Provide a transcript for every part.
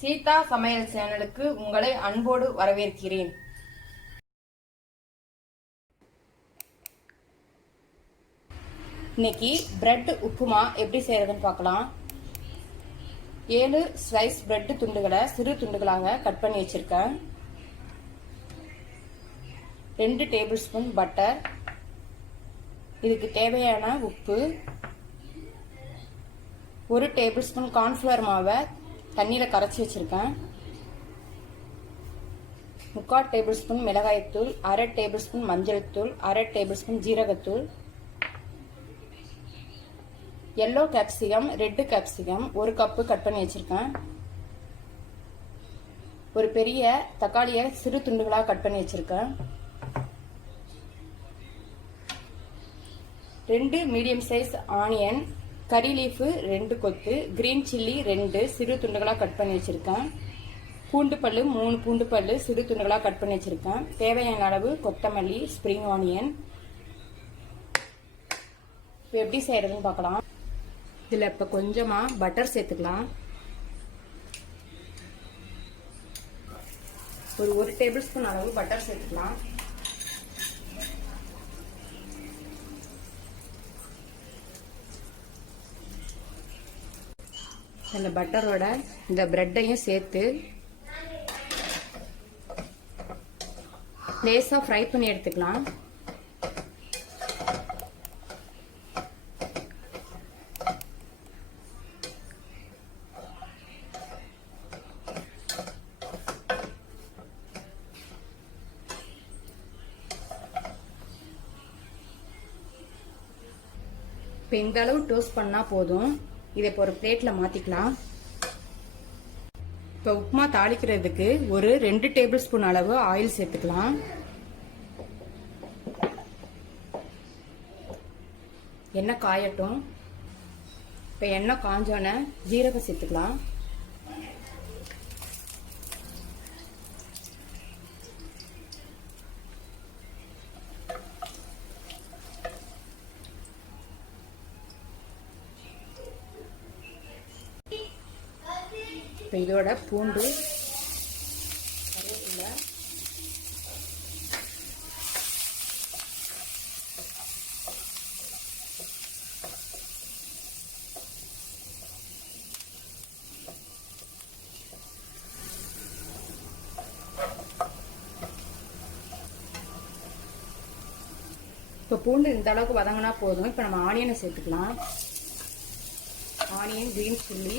சீதா சமையல் சேனலுக்கு உங்களை அன்போடு வரவேற்கிறேன். இன்னைக்கு பிரெட் உப்புமா எப்படி செய்யறதுன்னு பார்க்கலாம். 7 ஸ்லைஸ் பிரெட் துண்டுகளை சிறு துண்டுகளாக கட் பண்ணி வச்சிருக்கேன். 2 டேபிள் ஸ்பூன் பட்டர், இதுக்கு தேவையான உப்பு, 1 டேபிள் ஸ்பூன் கார்ன்ஃப்ளவர் மாவை தண்ணியில் கரைச்சி வச்சிருக்கேன், 3/4 டேபிள் ஸ்பூன் மிளகாய்த்தூள், 1/2 டேபிள் ஸ்பூன் மஞ்சள் தூள், 1/2 டேபிள் ஸ்பூன் ஜீரகத்தூள், yellow capsicum, red capsicum 1 cup cut பண்ணி வச்சிருக்கேன், ஒரு பெரிய தக்காளியை சிறு துண்டுகளாக கட் பண்ணி வச்சிருக்கேன், 2 மீடியம் சைஸ் ஆனியன், கறி லீஃப் 2 கொத்து, கிரீன் சில்லி 2 சிறு துண்டுகளாக கட் பண்ணி வச்சிருக்கேன், பூண்டு பல்லு 3 பூண்டு பல்லு சிறு துண்டுகளாக கட் பண்ணி வச்சிருக்கேன், தேவையான அளவு கொத்தமல்லி, ஸ்ப்ரிங் ஆனியன். இப்போ எப்படி செய்யறதுன்னு பார்க்கலாம். இதில் இப்போ கொஞ்சமாக பட்டர் சேர்த்துக்கலாம். ஒரு 1 டேபிள் ஸ்பூன் அளவு பட்டர் சேர்த்துக்கலாம். இந்த பட்டரோட இந்த பிரெட்டையும் சேர்த்து லேசாக ஃப்ரை பண்ணி எடுத்துக்கலாம். இப்போ இந்த அளவு டோஸ்ட் பண்ணால் போதும். இதை இப்போ ஒரு பிளேட்டில் மாற்றிக்கலாம். இப்போ உப்புமா தாளிக்கிறதுக்கு ஒரு 2 டேபிள் ஸ்பூன் அளவு ஆயில் சேர்த்துக்கலாம். எண்ணெய் காயட்டும். இப்போ எண்ணெய் காஞ்சோன்னே ஜீரகம் சேர்த்துக்கலாம். இப்போ இதோட பூண்டு, கருவேப்பிலை, இப்போ பூண்டு இந்த அளவுக்கு வதங்கினா போதும். இப்போ நம்ம ஆனியனை சேர்த்துக்கலாம். ஆனியன், கிரீன் சில்லி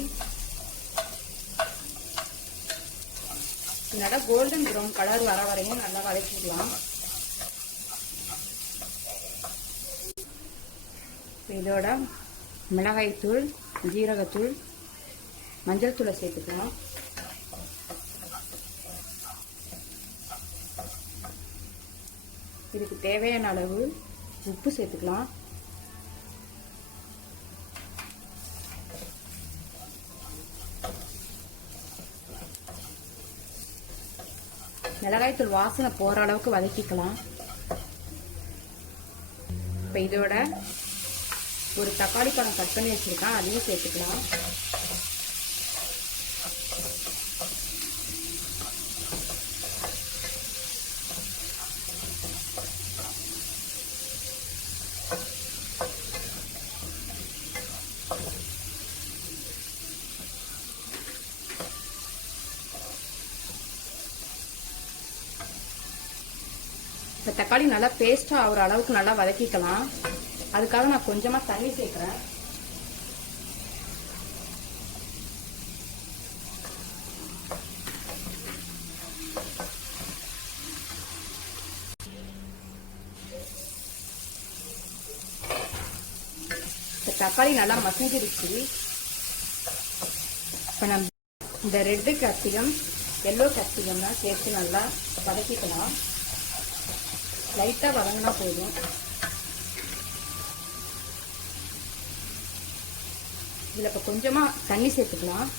நல்லா கோல்டன் ப்ரௌன் கலர் வர வரையும் நல்லா வதக்கிக்கலாம். இதோட மிளகாய்த்தூள், ஜீரகத்தூள், மஞ்சள் தூளை சேர்த்துக்கலாம். இதுக்கு தேவையான அளவு உப்பு சேர்த்துக்கலாம். மிளகாய்த்தூள் வாசனை போற அளவுக்கு வதக்கிக்கலாம். இப்போ இதோட ஒரு தக்காளி பழம் கட் பண்ணி வச்சிருக்கேன், அதையும் சேர்த்துக்கலாம். இந்த தக்காளி நல்லா பேஸ்ட்டாக ஆகிற அளவுக்கு நல்லா வதக்கிக்கலாம். அதுக்காக நான் கொஞ்சமாக தண்ணி சேர்க்குறேன். இந்த தக்காளி நல்லா மசிஞ்சிருச்சு. இப்போ நம்ம இந்த ரெட்டு கேப்சிகம், எல்லோ கேப்சிகம்லாம் சேர்த்து நல்லா வதக்கிக்கலாம். லைட்டாக வதங்கினா போதும். இதில் இப்போ கொஞ்சமாக தண்ணி சேர்த்துக்கலாம்.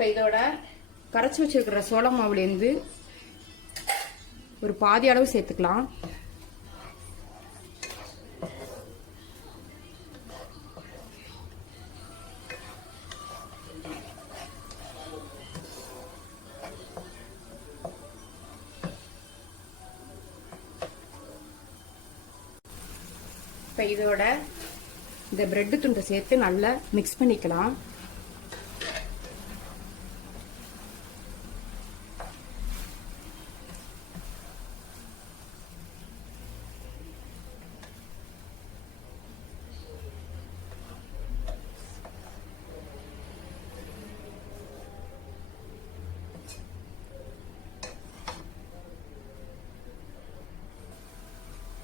இப்போ இதோட கரைச்சி வச்சிருக்கிற சோள மாவுலேருந்து ஒரு பாதி அளவு சேர்த்துக்கலாம். இப்போ இதோட இந்த பிரெட் துண்டை சேர்த்து நல்லா மிக்ஸ் பண்ணிக்கலாம்.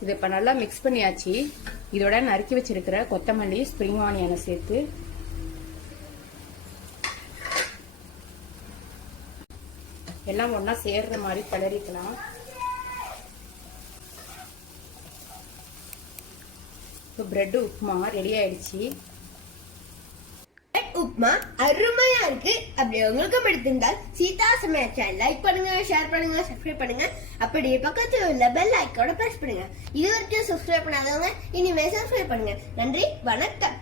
இது இப்போ நல்லா மிக்ஸ் பண்ணியாச்சு. இதோட நறுக்கி வச்சிருக்கிற கொத்தமல்லி, ஸ்ப்ரிங் ஆனியனை சேர்த்து எல்லாம் ஒன்னா சேர்ற மாதிரி கிளறிக்கலாம். இப்போ பிரெட் உப்புமா ரெடி ஆயிடுச்சு. உப்புமா அருமையா இருக்கு. அப்படி உங்களுக்கு பிடித்திருந்தால் சீதா சமையல் சேனல் லைக் பண்ணுங்க, ஷேர் பண்ணுங்க, சப்ஸ்கிரைப் பண்ணுங்க. அப்படியே பக்கத்துல உள்ள பெல் ஐக்கானை பிரஸ் பண்ணுங்க. இது வரைக்கும் சப்ஸ்கிரைப் பண்ணாதவங்க இனிமே சப்ஸ்கிரைப் பண்ணுங்க. நன்றி, வணக்கம்.